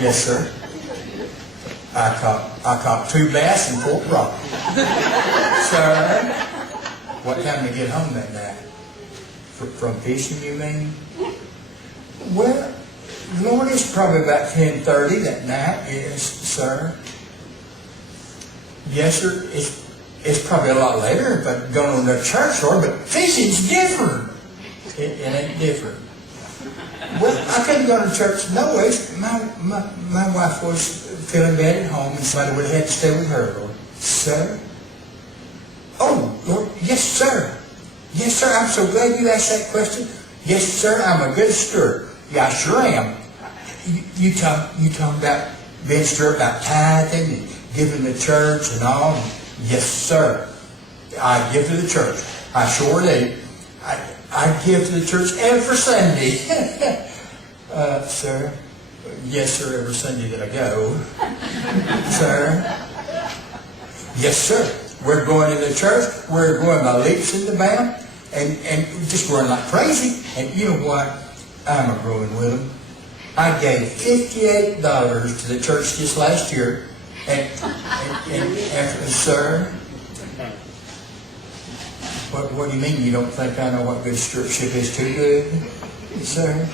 Yes, sir. I caught 2 bass and 4 crappie. Sir, what time did you get home that night? From fishing, you mean? Well, Lord, it's probably about 10:30 that night. Yes, sir. Yes, sir. It's probably a lot later if I'd gone to church, Lord, but fishing's different. It ain't different. Well, I couldn't go to church no ways. My wife was feeling bad at home, and so I would have had to stay with her, Lord. Sir? Oh, Lord, yes, sir. Yes, sir, I'm so glad you asked that question. Yes, sir, I'm a good steward. Yeah, I sure am. You talk about being steward, about tithing and giving to church and all. Yes, sir. I give to the church. I sure do. I give to the church every Sunday. Sir? Yes, sir, every Sunday that I go. Sir? Yes, sir. We're going to the church. We're going by leaps and bounds, and just growing like crazy. And you know what? I'm a growing with them. I gave $58 to the church just last year, and sir, what do you mean you don't think I know what good stewardship is? Too good, sir?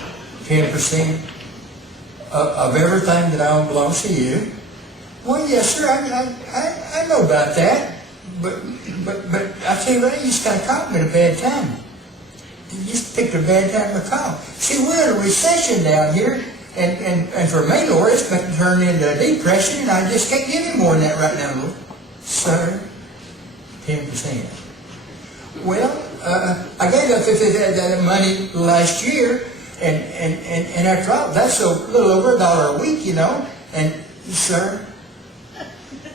10% of everything that I own belongs to you. Well, yes, sir. I know about that. But I tell you what, you just kind of caught me at a bad time. You just picked a bad time to call. See, we're in a recession down here, and for me, Lord, it's going to turn into a depression, and I just can't give you more than that right now, Lord. Sir, 10%. Well, I gave up that money last year, and after all, that's a little over $1 a week, you know. And, sir,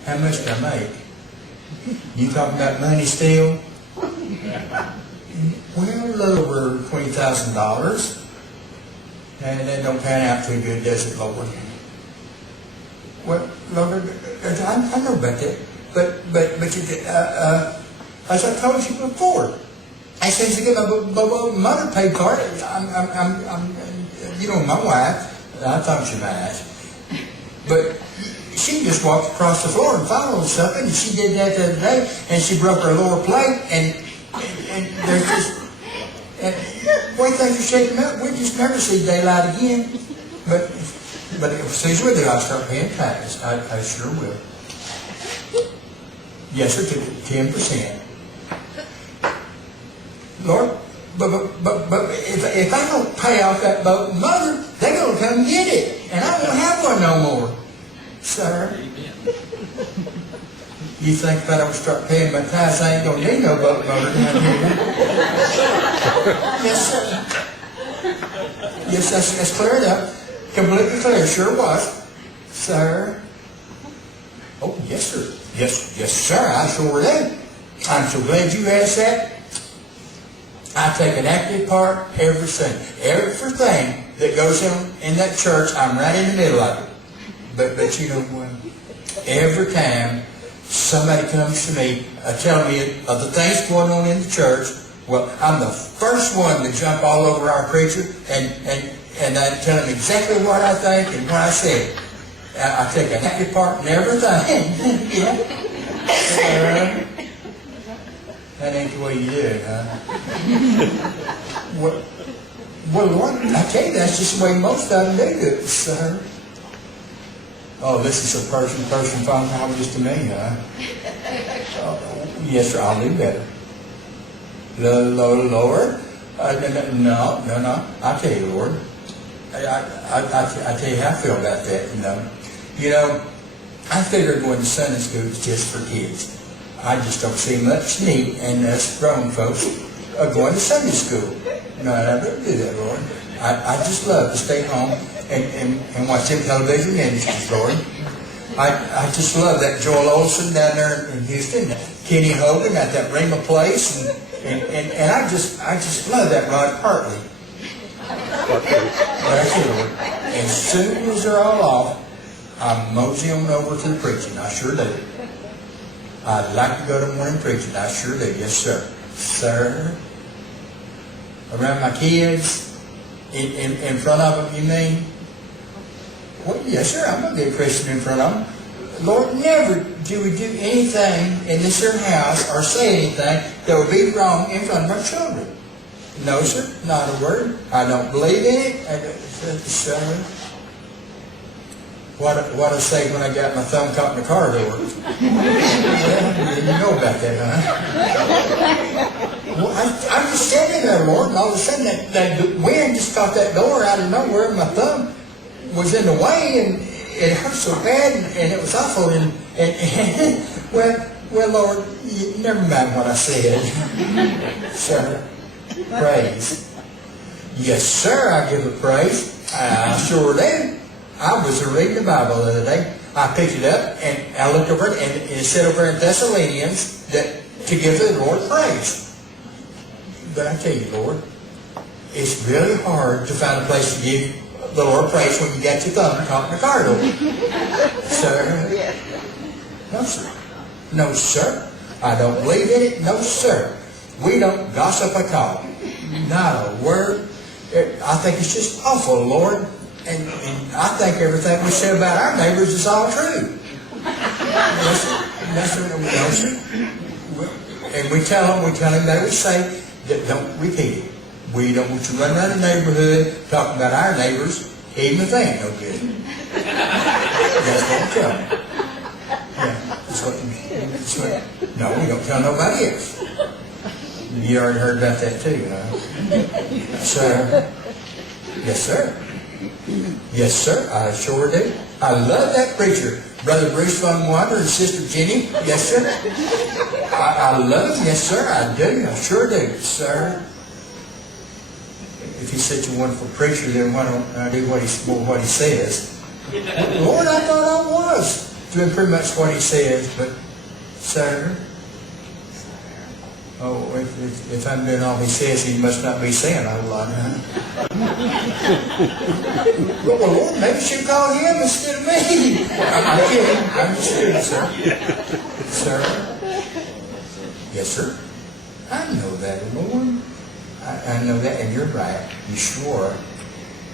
how much do I make? You talking about money still? Well, a little over $20,000. And that don't pan out too good, does it, Lord? Well, Lord, I know about that. But as I told you before, I said to get my mother paid for it. I'm you know, my wife, I thought she might. But she just walked across the floor and followed something, and she did that the other day, and she broke her lower plate, and there's just, and the way things are shaping up, we just never see daylight again. But as soon as we do, I'll start paying taxes. I sure will. Yes, sir, to 10%. Lord, but if I don't pay off that boat, Mother, they're going to come get it, and I won't have one no more. Sir, you think if I don't start paying my tithes, I ain't going to need no boat motor down here? Yes, sir. Yes, that's cleared up. Completely clear, sure was. Sir. Oh, yes, sir. Yes, sir, I sure do. I'm so glad you asked that. I take an active part every Sunday. Everything that goes in that church, I'm right in the middle of it. But you know what? Every time somebody comes to me telling me of the things going on in the church, well, I'm the first one to jump all over our preacher and I tell him exactly what I think and what I said. I take an active part in everything. Yeah. That ain't the way you do it, huh? Well, Lord, I tell you, that's just the way most of them do it, sir. Oh, this is a person phone call just to me, huh? Oh, yes, sir, I'll do better. Lord? No. I tell you, Lord. I tell you how I feel about that, you know. You know, I figure going to Sunday school is just for kids. I just don't see much need in us grown folks going to Sunday school. No, I don't do that, Lord. I just love to stay home and watch them television ministries, Lord. I just love that Joel Olson down there in Houston, Kenny Hogan at that Rhema place, and I just love that Rod Hartley. That's it, Lord. As soon as they're all off, I'm mosey on over to the preaching. I sure do. I'd like to go to morning preaching. I sure do. Yes, sir. Sir? Around my kids? In front of them, you mean? Well, yes, sir, I'm going to be a Christian in front of them. Lord, never do we do anything in this here house or say anything that would be wrong in front of our children. No, sir, not a word. I don't believe in it. So, what I say when I got my thumb caught in the car door? Well, you didn't know about that, huh? Well, I'm just standing there, Lord, and all of a sudden that wind just caught that door out of nowhere, and my thumb was in the way, and it hurt so bad, and it was awful, and well, Lord, never mind what I said. Sir, praise. Yes, sir, I give it praise. I sure do. I was reading the Bible the other day. I picked it up, and I looked over it, and it said over in Thessalonians that to give the Lord praise. But I tell you, Lord, it's really hard to find a place to give the Lord praise when you got your thumb caught in the car door. Sir? No, sir. No, sir. I don't believe in it. No, sir. We don't gossip at all. Not a word. I think it's just awful, Lord. And I think everything we say about our neighbors is all true. Yes, sir. No, sir. And we tell them that we say that don't repeat it. We don't want you to run around the neighborhood talking about our neighbors, even if they ain't no good. That's what we tell them. Yeah, that's what, no, we don't tell nobody else. You already heard about that too, huh? Sir? Yes, sir. Yes, sir, I sure do. I love that preacher, Brother Bruce Von Wander and Sister Jenny. Yes, sir. I love him. Yes, sir, I do. I sure do, sir. If he's such a wonderful preacher, then why don't I do what he says? Lord, I thought I was doing pretty much what he says, but, sir, oh, if I'm doing all he says, he must not be saying a whole lot, huh? Well, Lord, maybe you should call him instead of me. I'm kidding. I'm just kidding, sir. Sir? Yes, sir. I know that, Lord. I know that, and you're right. You sure are.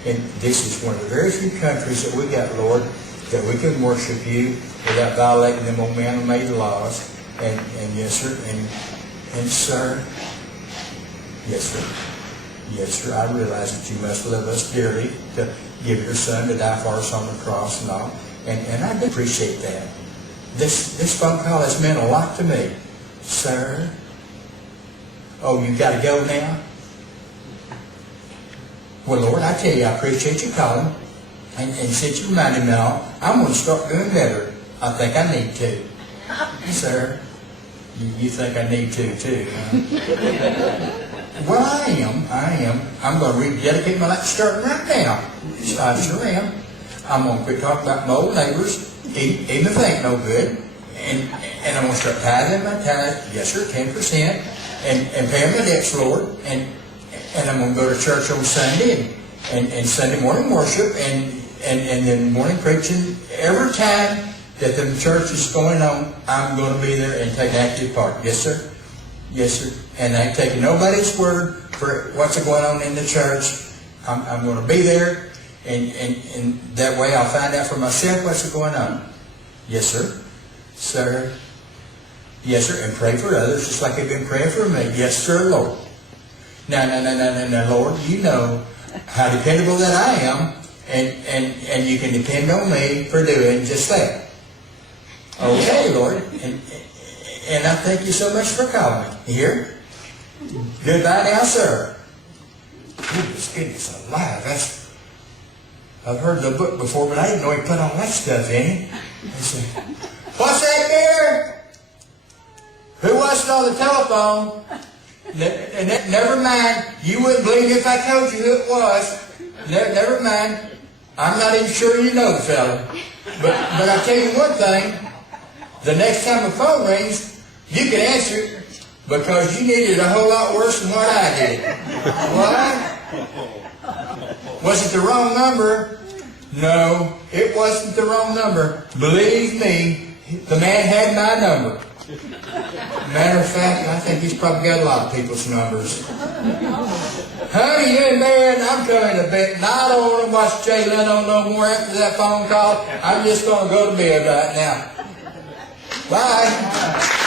And this is one of the very few countries that we got, Lord, that we can worship you without violating them old man-made laws. And yes, sir. And sir, yes, sir. Yes, sir, I realize that you must love us dearly to give your son to die for us on the cross and all. And I do appreciate that. This phone call has meant a lot to me. Sir? Oh, you got to go now? Well, Lord, I tell you, I appreciate you calling. And since you reminded me all, I'm going to start doing better. I think I need to. Sir? You think I need to, too, huh? Well, I am. I'm going to rededicate my life starting right now. I sure am. I'm going to quit talking about my old neighbors, even if they ain't no good. And I'm going to start tithing my tithe, yes, sir, 10%, and paying my debts, Lord. And I'm going to go to church on Sunday and Sunday morning worship and then morning preaching. Every time that the church is going on, I'm going to be there and take active part. Yes, sir. Yes, sir. And I ain't taking nobody's word for what's going on in the church. I'm going to be there, and that way I'll find out for myself what's going on. Yes, sir. Sir. Yes, sir. And pray for others just like they've been praying for me. Yes, sir, Lord. Now, Lord, you know how dependable that I am, and you can depend on me for doing just that. Okay, Lord. And I thank you so much for calling me. Here? Goodbye now, sir. Goodness alive. I've heard the book before, but I didn't know he put all that stuff in it. I said, what's that there? Who was it on the telephone? And never mind. You wouldn't believe if I told you who it was. Never mind. I'm not even sure you know the fella. But I tell you one thing. The next time the phone rings, you can answer it because you needed it a whole lot worse than what I did. What? Was it the wrong number? No, it wasn't the wrong number. Believe me, the man had my number. Matter of fact, I think he's probably got a lot of people's numbers. Honey, you in there, and I'm coming to bed. And I don't want to watch Jay Leno no more after that phone call. I'm just going to go to bed right now. Bye.